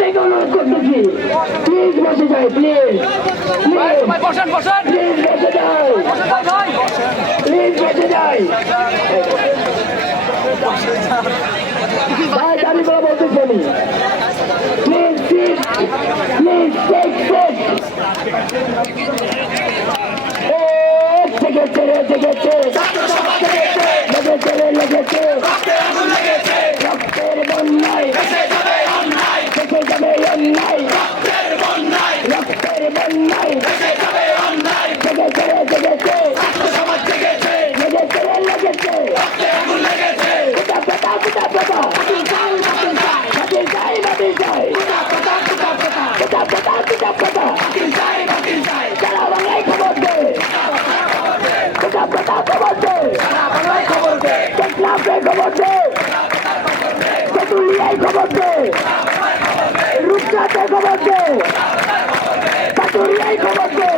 থেকে অনুরোধ করতেছি, প্লিজ বসে যাই, প্লিজ বসেন বসেন প্লিজ বসে যাই, প্লিজ বসে যাই। ভাই দাবিগুলো বলতেছি আমি, প্লিজ প্লিজ প্লিজ টেক টেক। লেগেছে লেগেছে লেগেছে লেগেছে রক্তের বন্যায় দেশে যাবে অন্যায়, রক্তের বন্যায় জেগেছে জেগেছে লেগেছে লেগেছে ফুটা ফুটা ফুটা ফুটা বাতিল চাই বাতিল চাই ফুটা ফুটা ফুটা ফুটা সারা বাংলায় খবর দে, ফুটা ফুটা খবর দে, টেকনাফে খবর দে, তেঁতুলিয়ায় খবর দে, রূপসাতে খবর দে, পাটুরিয়ায় খবর দে,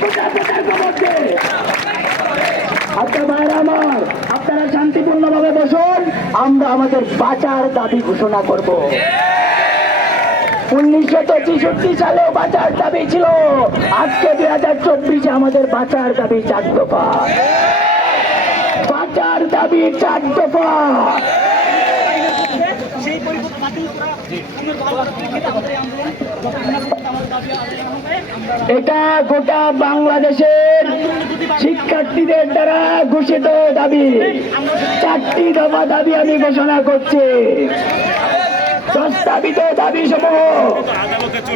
ফুটা ফুটা খবর দে। আচ্ছা ভাইরা আমার, আপনারা শান্তিপূর্ণ ভাবে বসুন, আমরা আমাদের বাঁচার দাবি ঘোষণা করব। 1963 সালেও বাঁচার দাবি ছিল, আজকে 2024 আমাদের বাঁচার দাবি 4 দফা, বাঁচার দাবি 4 দফা। এটা গোটা বাংলাদেশের শিক্ষার্থীদের দ্বারা ঘোষিত দাবি, 4টি দফা দাবি আমি ঘোষণা করছি। প্রস্তাবিত দাবি সমূহ: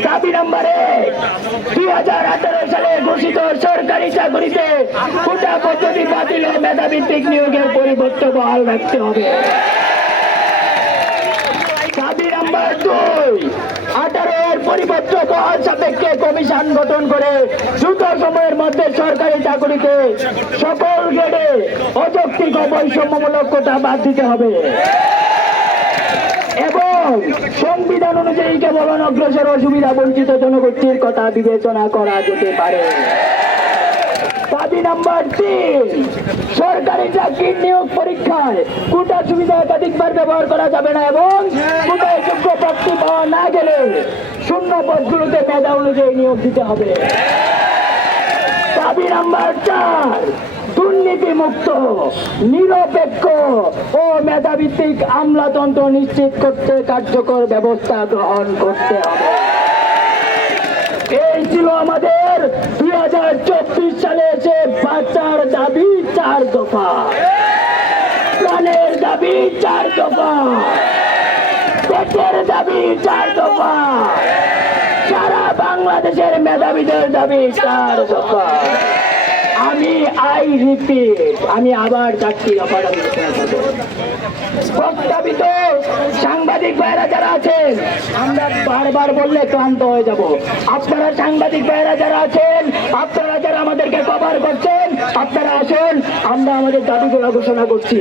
দাবি নম্বর 1, 2018 সালে ঘোষিত সরকারি চাকরিতে কোটা পদ্ধতি বাতিল ও মেধাভিত্তিক নিয়োগের পরিবর্তে বহাল রাখতে হবে। দাবি নম্বর 2, 18 পরিপত্র বহাল সাপেক্ষে কমিশন গঠন করে দ্রুত সময়ের মধ্যে সরকারি চাকরিতে সকল গ্রেডে অযৌক্তিক ও বৈষম্যমূলক কোটা বাদ দিতে হবে এবং সংবিধান অনুযায়ী কেবল অনগ্রসর অসুবিধা বঞ্চিত জনগোষ্ঠীর কথা বিবেচনা করা যেতে পারে। দাবি নাম্বার 3, সরকারি চাকরির নিয়োগ পরীক্ষায় কোটা সুবিধা একাধিকবার ব্যবহার করা যাবে না এবং কোটায় যোগ্য প্রার্থী পাওয়া না গেলে শূন্য পদগুলোতে মেধা অনুযায়ী নিয়োগ দিতে হবে। দাবি নাম্বার 4, দুর্নীতি মুক্ত, নিরপেক্ষ ও মেধাভিত্তিক আমলাতন্ত্র নিশ্চিত করতে কার্যকর ব্যবস্থা গ্রহণ করতে হবে। এই ছিল আমাদের 2024 সালে এসে বাঁচার দাবি 4 দফা, প্রাণের দাবি 4 দফা, পেটের দাবি 4 দফা, সারা বাংলাদেশের মেধাবীদের দাবি 4 দফা। আমি আবার 4টি দফা দাবি প্রস্তাবিত। সাংবাদিক ভাইরা যারা আছেন, আমরা বারবার বললে ক্লান্ত হয়ে যাব, আপনারা সাংবাদিক ভাইরা যারা আছেন, আপনারা যারা আমাদেরকে কভার করছেন, আপনারা আসুন, আমরা আমাদের দাবিগুলো ঘোষণা করছি।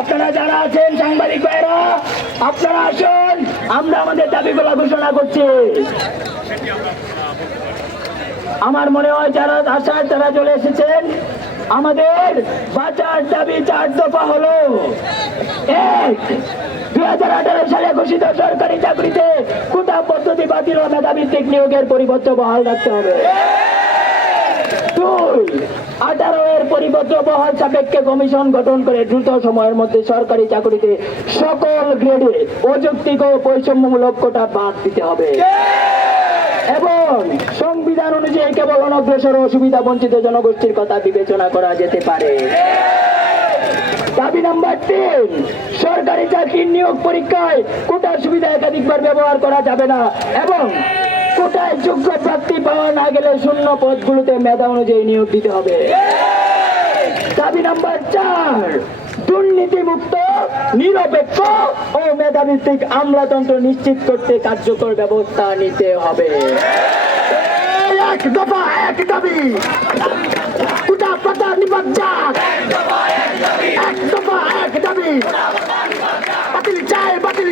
আপনারা যারা আছেন সাংবাদিক ভাইরা, আপনারা আসুন, আমরা আমাদের দাবিগুলো ঘোষণা করছি। আমার মনে হয় যারা আসার যারা চলে এসেছেন, আমাদের বাঁচার দাবি 4 দফা হলো: 1, 2018 সালে ঘোষিত সরকারি চাকরিতে কোটা পদ্ধতি বাতিল ও মেধাভিত্তিক নিয়োগের পরিবর্তে বহাল রাখতে হবে। 2, 18 পরিপত্র বহাল সাপেক্ষে কমিশন গঠন করে দ্রুত সময়ের মধ্যে সরকারি চাকরিতে সকল গ্রেডে অযৌক্তিক ও বৈষম্যমূলক কোটা বাদ দিতে হবে এবং সংবিধান অনুযায়ী কেবল অনগ্রসর ও সুবিধা বঞ্চিত জনগোষ্ঠীর কথা বিবেচনা করা যেতে পারে। দাবি নাম্বার 3, সরকারি চাকরির নিয়োগ পরীক্ষায় কোটার সুবিধা একাধিকবার ব্যবহার করা যাবে না এবং কোটায় যোগ্য প্রার্থী পাওয়া না গেলে শূন্য পদগুলোতে মেধা অনুযায়ী নিয়োগ দিতে হবে। দাবি নাম্বার 4, দুর্নীতি মুক্ত, নিরপেক্ষ ও মেধাভিত্তিক আমলাতন্ত্র নিশ্চিত করতে কার্যকর ব্যবস্থা নিতে হবে। 1 দফা 1 দাবি, কোটা প্রথা নিবজ্জাত, 1 দফা 1 দাবি, বাতিল চাই বাতিল